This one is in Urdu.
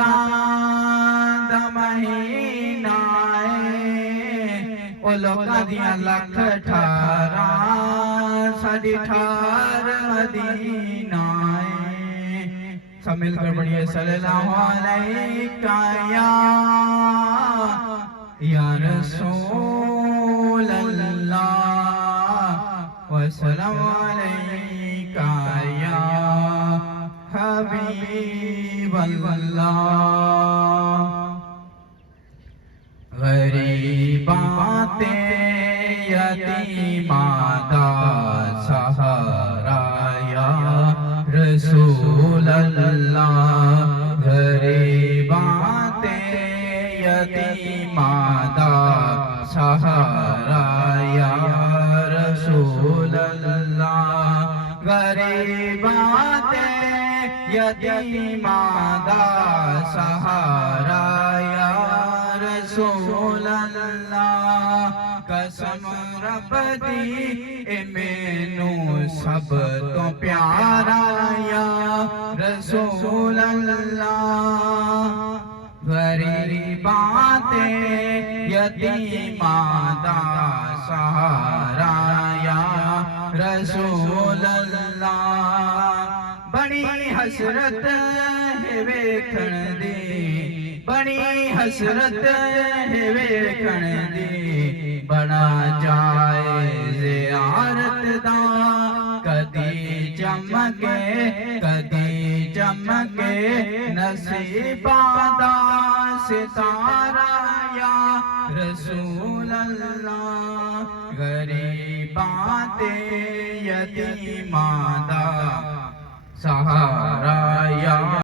رمضان دا مہینہ او لوکاں دیاں لکھ 18 ساڈی 18 مدینہ سب مل کر پڑھیے صلی اللہ علیہ یا رسول اللہ وسلام علیکہ یا حبیب اللہ غریباں تے یتیماں دا سہارا یا رسول اللہ غریباں تے یتیماں دا سہارا یا رسول اللہ غریباں تے یتیماں دا سہارا یا رسول اللہ قسم رب دی اے مینوں سب تو پیارا یا رسول اللہ غریباں تے یتیماں دا سہارا یا رسول اللہ بڑی حسرت ہے ویکھن دی بڑی حسرت ہے ویکھن دی بڑا جائے زیارت دا کدی چمکے نصیباں دا ستارہ یا رسول اللہ غریباں تے یتیماں دا سہارا یا